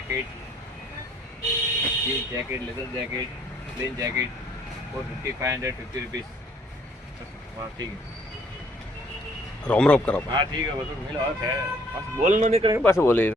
Jacket, jeans jacket, leather jacket, plane jacket और 550 rupees. हाँ ठीक है, रोम रोप करो। हाँ ठीक है, वो तो मिलो है बस बोलना नहीं करेंगे, बस बोले